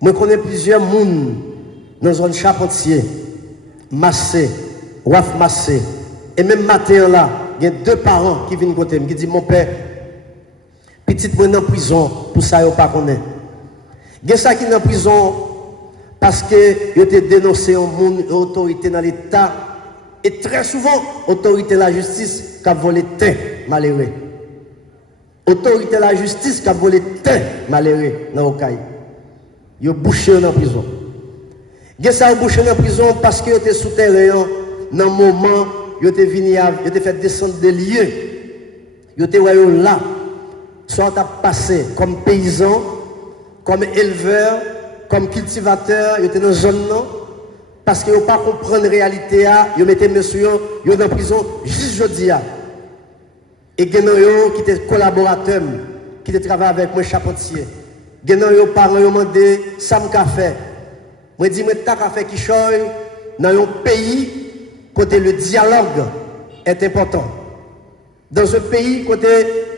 Moi, je connais plusieurs monde dans la zone Charpentier, Massé, Waf Massé. Et même matin là, il y a 2 parents qui viennent côté qui disent mon père, petite moi en prison pour ça yo pas connaît. Il y a ça qui est en prison parce que yo te dénoncé un monde autorité dans l'état et très souvent autorité de la justice qui a volé teint malheureux. Autorité de la justice qui a volé teint malheureux dans Okaï. Yo bouché en prison. Il y a ça bouché en prison parce que yo te souterrain dans le moment yo te venu yo te fait descendre des lieux. Yo te voyé là soit à passer comme paysan, comme éleveur, comme cultivateur, yo te dans zone non parce que yo pas comprendre la réalité a, yo mettez monsieur yo dans prison juste jodi a. Et gen yo qui était collaborateur qui te travaille avec moi Charpentier. Gen yo parents yo mandé ça me fait. Moi dis moi ta fait qui choy dans un pays côté le dialogue est important. Dans un pays côté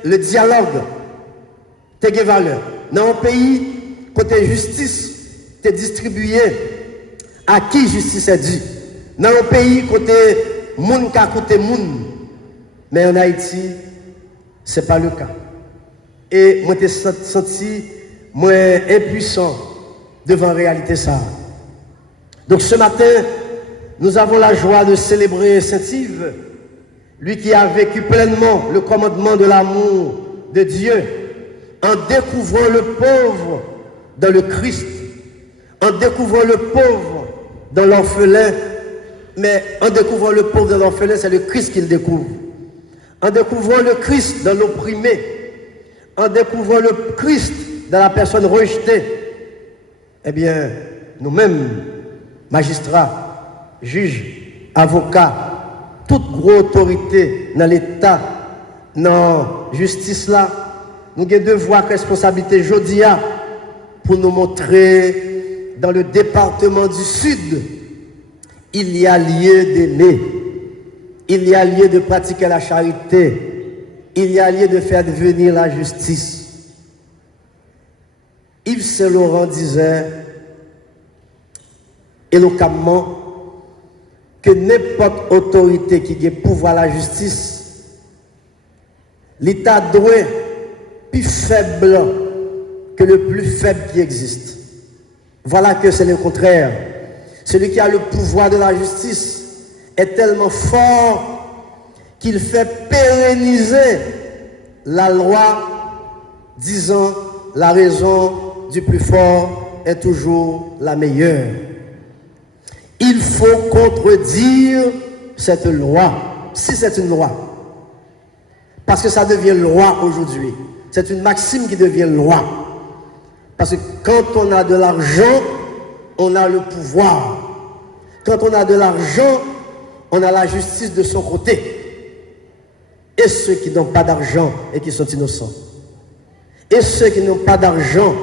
le dialogue te gen valeur. Dans un pays côté justice te distribué à qui justice est due. Dans un pays côté moun ka côté moun. Mais en Haïti c'est pas le cas. Et moi te senti moi impuissant devant la réalité ça. Donc ce matin, nous avons la joie de célébrer Saint-Yves, lui qui a vécu pleinement le commandement de l'amour de Dieu, en découvrant le pauvre dans le Christ, en découvrant le pauvre dans l'orphelin, mais en découvrant le pauvre dans l'orphelin, c'est le Christ qu'il découvre. En découvrant le Christ dans l'opprimé, en découvrant le Christ dans la personne rejetée, eh bien, nous-mêmes, magistrats, juges, avocats, toute grosse autorité dans l'État, dans la justice là, nous avons devoir, responsabilité jodia pour nous montrer dans le département du Sud, il y a lieu d'aimer, il y a lieu de pratiquer la charité, il y a lieu de faire devenir la justice. Yves Saint-Laurent disait éloquemment que n'importe autorité qui a pouvoir la justice, l'État doit plus faible que le plus faible qui existe. Voilà que c'est le contraire. Celui qui a le pouvoir de la justice est tellement fort qu'il fait pérenniser la loi disant la raison du plus fort est toujours la meilleure. Il faut contredire cette loi, si c'est une loi. Parce que ça devient loi aujourd'hui. C'est une maxime qui devient loi. Parce que quand on a de l'argent, on a le pouvoir. Quand on a de l'argent, on a la justice de son côté. Et ceux qui n'ont pas d'argent et qui sont innocents. Et ceux qui n'ont pas d'argent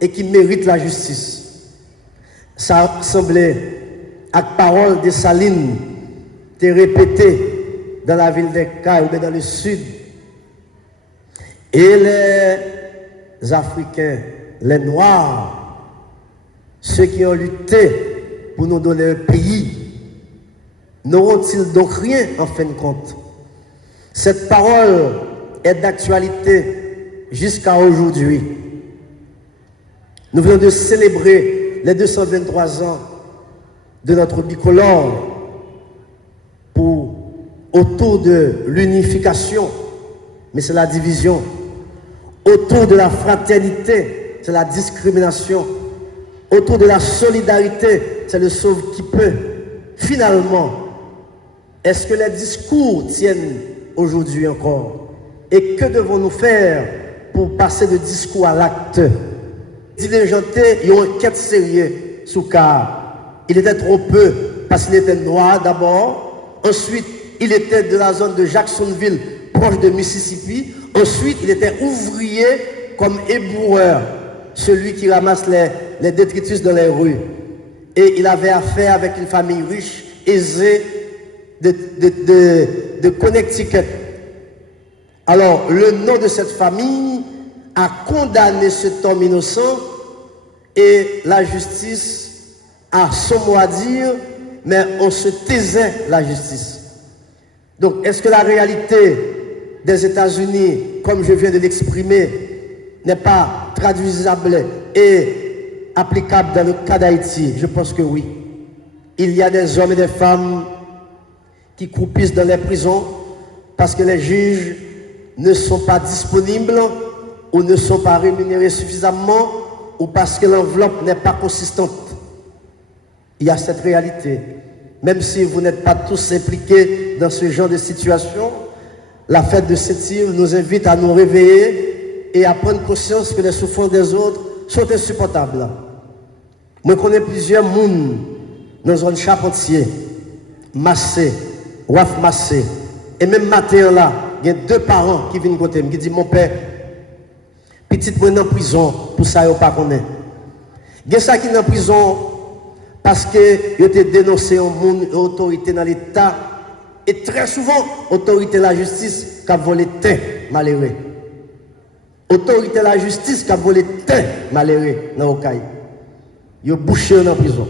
et qui méritent la justice. Ça semblait à parole de Saline, t'es répété dans la ville de Caille ou dans le sud. Et les Africains, les Noirs, ceux qui ont lutté pour nous donner un pays, n'auront-ils donc rien en fin de compte? Cette parole est d'actualité jusqu'à aujourd'hui. Nous venons de célébrer les 223 ans de notre bicolore autour de l'unification, mais c'est la division. Autour de la fraternité, c'est la discrimination. Autour de la solidarité, c'est le sauve qui peut. Finalement, est-ce que les discours tiennent aujourd'hui encore? Et que devons-nous faire pour passer de discours à l'acte? Diligenter, il y a une enquête sérieuse sous cas. Il était trop peu parce qu'il était noir d'abord. Ensuite, il était de la zone de Jacksonville, proche de Mississippi. Ensuite, il était ouvrier comme éboueur, celui qui ramasse les détritus dans les rues. Et il avait affaire avec une famille riche, aisée de Connecticut. Alors, le nom de cette famille a condamné cet homme innocent et la justice a son mot à dire, mais on se taisait la justice. Donc, est-ce que la réalité des États-Unis, comme je viens de l'exprimer, n'est pas traduisable et applicable dans le cas d'Haïti? Je pense que oui. Il y a des hommes et des femmes qui croupissent dans les prisons parce que les juges ne sont pas disponibles ou ne sont pas rémunérés suffisamment ou parce que l'enveloppe n'est pas consistante. Il y a cette réalité. Même si vous n'êtes pas tous impliqués dans ce genre de situation, la fête de Sept-Îles nous invite à nous réveiller et à prendre conscience que les souffrances des autres sont insupportables. Moi, je connais plusieurs monde dans la zone Charpentier, Massé, Waf Massé. Et même matin là, il y a 2 parents qui viennent côté, qui disent mon père, petite moi en prison pour ça, je ne pas connaître. Il y a ça qui est en prison parce que il a dénoncé une autorité dans l'État et très souvent, autorité de la justice qui a volé teint malheureux. Autorité de la justice qui a volé teint malheureux dans Okaï. Il a bouché en prison.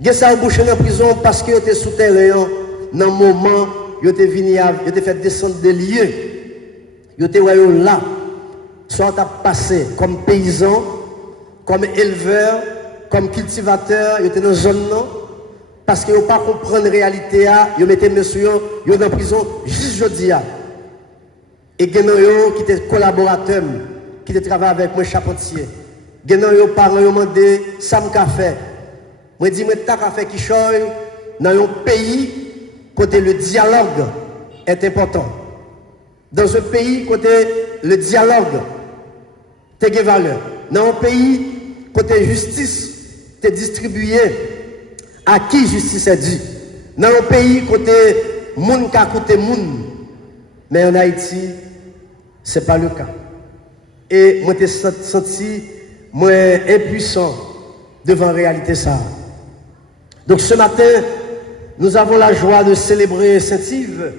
Il a bouché en prison parce qu'il était souterrain dans le moment où il était venu, il était fait descendre des lieux. Il était là, soit à passer comme paysan, comme éleveur, comme cultivateur, il était dans une zone non, parce qu'il n'a pas compris la réalité, il mettait monsieur dans la prison juste aujourd'hui. Et il y a qui étaient collaborateurs, qui travaillent avec moi, Charpentier. Il y a des parents qui ont demandé ça me fait. Moi, je dis, je fait qui choye dans un pays côté le dialogue est important. Dans un pays côté le dialogue est valeur. Dans un pays côté justice est distribué à qui justice est due. Dans un pays côté moun ka côté moun. Mais en Haïti, ce n'est pas le cas. Et moi, je me senti impuissant devant la réalité ça. Donc ce matin, nous avons la joie de célébrer Saint-Yves,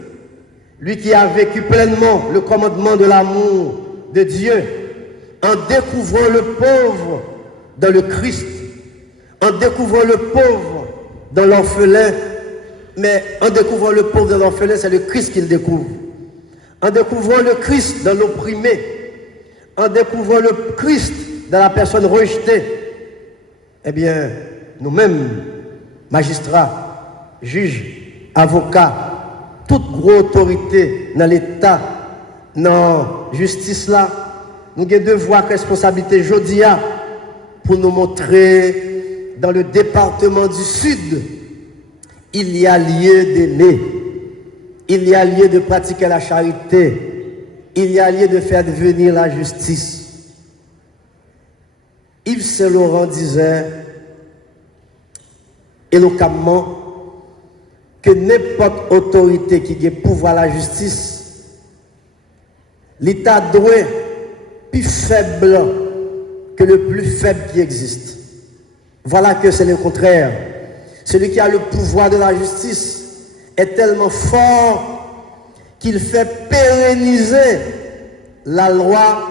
lui qui a vécu pleinement le commandement de l'amour de Dieu, en découvrant le pauvre dans le Christ, en découvrant le pauvre dans l'orphelin, mais en découvrant le pauvre dans l'orphelin, c'est le Christ qu'il découvre. En découvrant le Christ dans l'opprimé, en découvrant le Christ dans la personne rejetée, eh bien, nous-mêmes, magistrats, juges, avocats, toute grosse autorité dans l'État, dans la justice là, nous avons devoir, responsabilité aujourd'hui pour nous montrer dans le département du Sud, il y a lieu d'aimer, il y a lieu de pratiquer la charité, il y a lieu de faire devenir la justice. Yves Saint-Laurent disait éloquemment que n'importe autorité qui a pouvoir la justice, l'État doit plus faible que le plus faible qui existe. Voilà que c'est le contraire. Celui qui a le pouvoir de la justice est tellement fort qu'il fait pérenniser la loi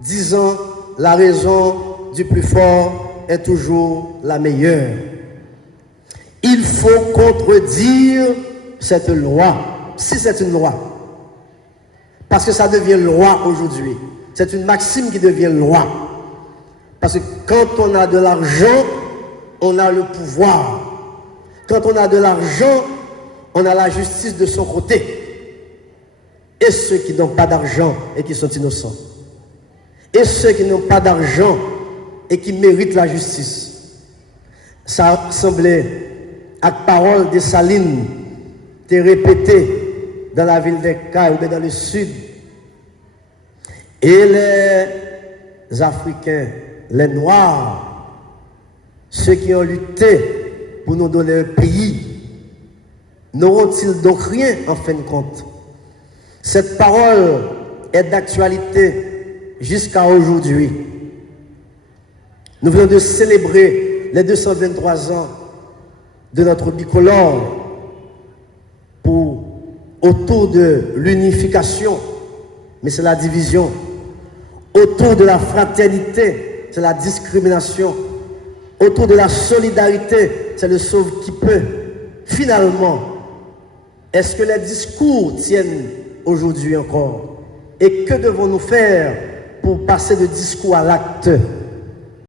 disant la raison du plus fort est toujours la meilleure. Il faut contredire cette loi, si c'est une loi. Parce que ça devient loi aujourd'hui. C'est une maxime qui devient loi. Parce que quand on a de l'argent, on a le pouvoir. Quand on a de l'argent, on a la justice de son côté. Et ceux qui n'ont pas d'argent et qui sont innocents. Et ceux qui n'ont pas d'argent et qui méritent la justice. Ça semblait à parole de Saline, t'es répété dans la ville des Cailles ou dans le sud. Et les Africains, les Noirs, ceux qui ont lutté pour nous donner un pays, n'auront-ils donc rien en fin de compte? Cette parole est d'actualité jusqu'à aujourd'hui. Nous venons de célébrer les 223 ans de notre bicolore autour de l'unification, mais c'est la division. Autour de la fraternité, c'est la discrimination. Autour de la solidarité, c'est le sauve qui peut. Finalement, est-ce que les discours tiennent aujourd'hui encore? Et que devons-nous faire pour passer de discours à l'acte?